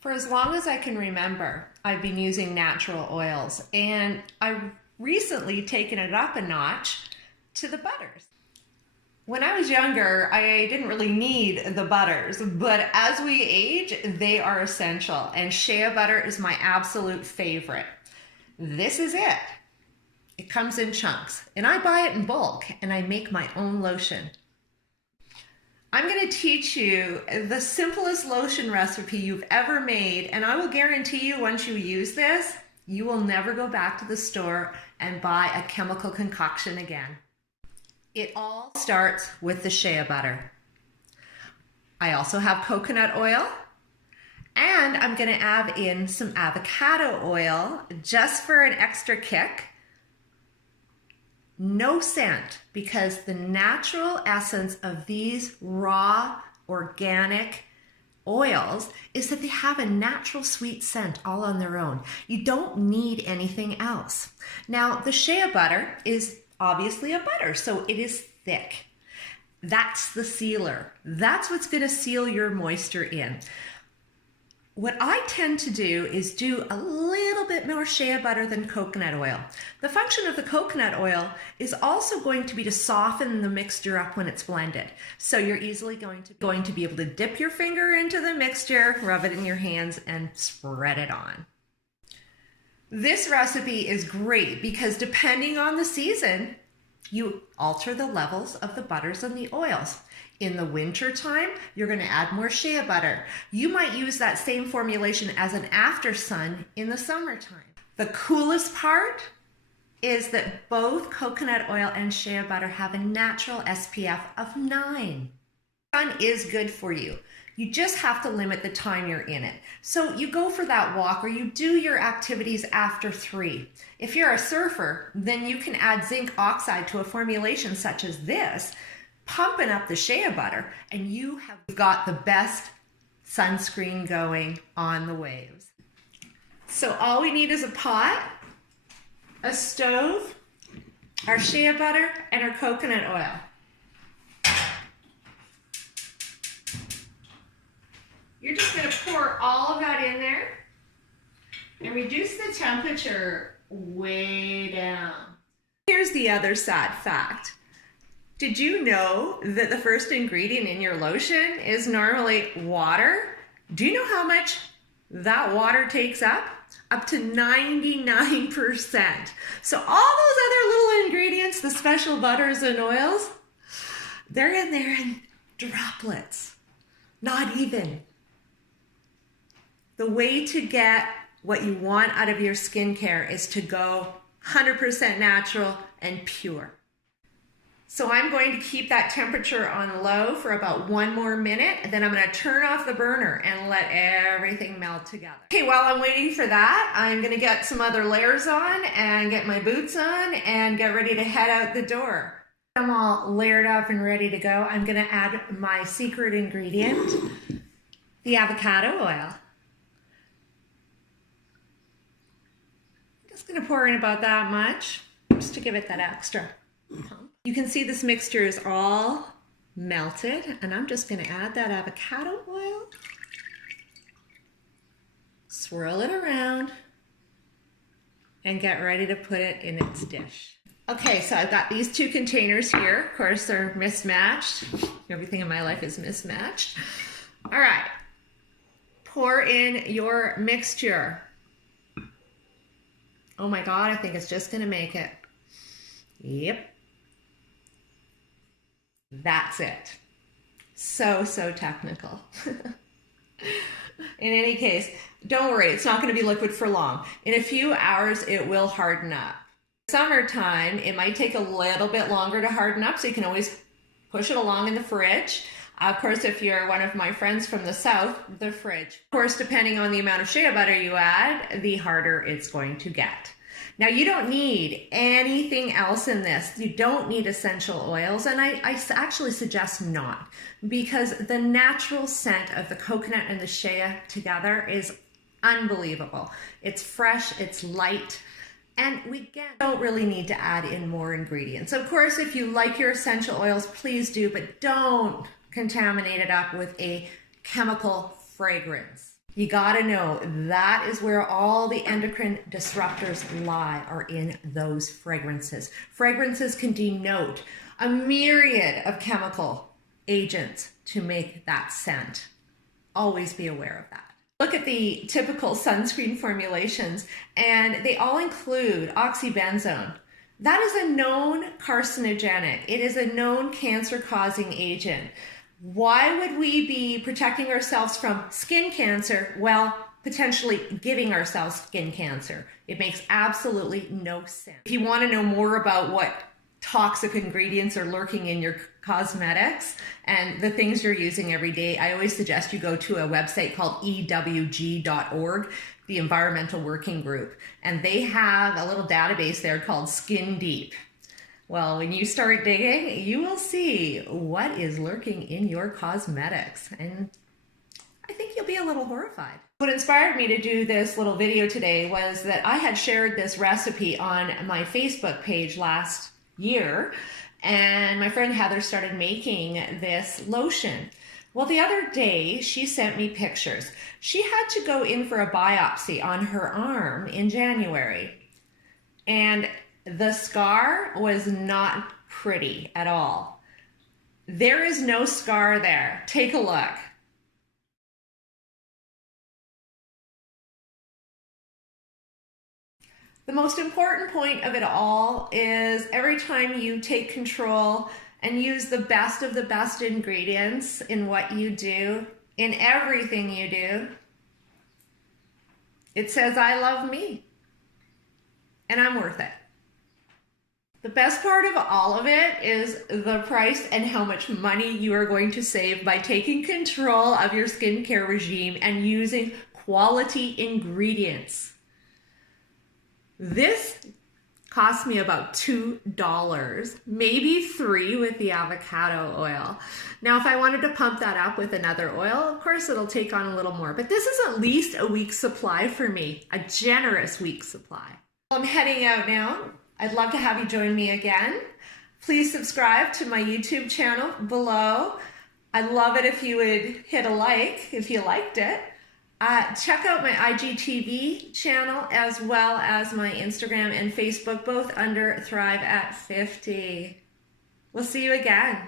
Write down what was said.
For as long as I can remember, I've been using natural oils, and I've recently taken it up a notch to the butters. When I was younger, I didn't really need the butters, but as we age, they are essential, and shea butter is my absolute favorite. This is it. It comes in chunks, and I buy it in bulk, and I make my own lotion. I'm going to teach you the simplest lotion recipe you've ever made, and I will guarantee you once you use this, you will never go back to the store and buy a chemical concoction again. It all starts with the shea butter. I also have coconut oil, and I'm going to add in some avocado oil just for an extra kick. No scent, because the natural essence of these raw organic oils is that they have a natural sweet scent all on their own. You don't need anything else. Now, the shea butter is obviously a butter, so it is thick. That's the sealer. That's what's going to seal your moisture in. What I tend to do is do a little bit more shea butter than coconut oil. The function of the coconut oil is also going to be to soften the mixture up when it's blended. So you're easily going to be able to dip your finger into the mixture, rub it in your hands, and spread it on. This recipe is great because depending on the season, you alter the levels of the butters and the oils. In the winter time, you're going to add more shea butter. You might use that same formulation as an after sun in the summertime. The coolest part is that both coconut oil and shea butter have a natural SPF of 9. Sun is good for you. You just have to limit the time you're in it. So you go for that walk or you do your activities after 3. If you're a surfer, then you can add zinc oxide to a formulation such as this, pumping up the shea butter, and you have got the best sunscreen going on the waves. So all we need is a pot, a stove, our shea butter, and our coconut oil. You're just going to pour all of that in there and reduce the temperature way down. Here's the other sad fact. Did you know that the first ingredient in your lotion is normally water? Do you know how much that water takes up? Up to 99%. So all those other little ingredients, the special butters and oils, they're in there in droplets, not even. The way to get what you want out of your skincare is to go 100% natural and pure. So I'm going to keep that temperature on low for about 1 more minute, and then I'm going to turn off the burner and let everything melt together. Okay, while I'm waiting for that, I'm going to get some other layers on and get my boots on and get ready to head out the door. I'm all layered up and ready to go. I'm going to add my secret ingredient, the avocado oil. I'm just going to pour in about that much, just to give it that extra pump. You can see this mixture is all melted, and I'm just going to add that avocado oil, swirl it around, and get ready to put it in its dish. Okay, so I've got these 2 containers here. Of course, they're mismatched. Everything in my life is mismatched. All right, pour in your mixture. Oh my God, I think it's just going to make it. Yep. That's it. So technical. In any case, don't worry, it's not going to be liquid for long. In a few hours, it will harden up. Summertime, it might take a little bit longer to harden up, so you can always push it along in the fridge. Of course, if you're one of my friends from the south, the fridge. Of course, depending on the amount of shea butter you add, the harder it's going to get. Now, you don't need anything else in this. You don't need essential oils, and I actually suggest not, because the natural scent of the coconut and the shea together is unbelievable. It's fresh, it's light, and we don't really need to add in more ingredients. Of course, if you like your essential oils, please do, but don't contaminate it up with a chemical fragrance. You gotta know that is where all the endocrine disruptors lie, are in those fragrances. Fragrances can denote a myriad of chemical agents to make that scent. Always be aware of that. Look at the typical sunscreen formulations, and they all include oxybenzone. That is a known carcinogenic. It is a known cancer-causing agent. Why would we be protecting ourselves from skin cancer? Well, potentially giving ourselves skin cancer. It makes absolutely no sense. If you want to know more about what toxic ingredients are lurking in your cosmetics and the things you're using every day, I always suggest you go to a website called ewg.org, the Environmental Working Group, and they have a little database there called Skin Deep. Well, when you start digging, you will see what is lurking in your cosmetics, and I think you'll be a little horrified. What inspired me to do this little video today was that I had shared this recipe on my Facebook page last year, and my friend Heather started making this lotion. Well, the other day she sent me pictures. She had to go in for a biopsy on her arm in January, and the scar was not pretty at all. There is no scar there. Take a look. The most important point of it all is every time you take control and use the best of the best ingredients in what you do, in everything you do, it says, I love me, and I'm worth it. The best part of all of it is the price and how much money you are going to save by taking control of your skincare regime and using quality ingredients. This cost me about $2, maybe $3 with the avocado oil. Now, if I wanted to pump that up with another oil, of course, it'll take on a little more. But this is at least a week's supply for me, a generous week's supply. Well, I'm heading out now. I'd love to have you join me again. Please subscribe to my YouTube channel below. I'd love it if you would hit a like if you liked it. Check out my IGTV channel as well as my Instagram and Facebook, both under Thrive at 50. We'll see you again.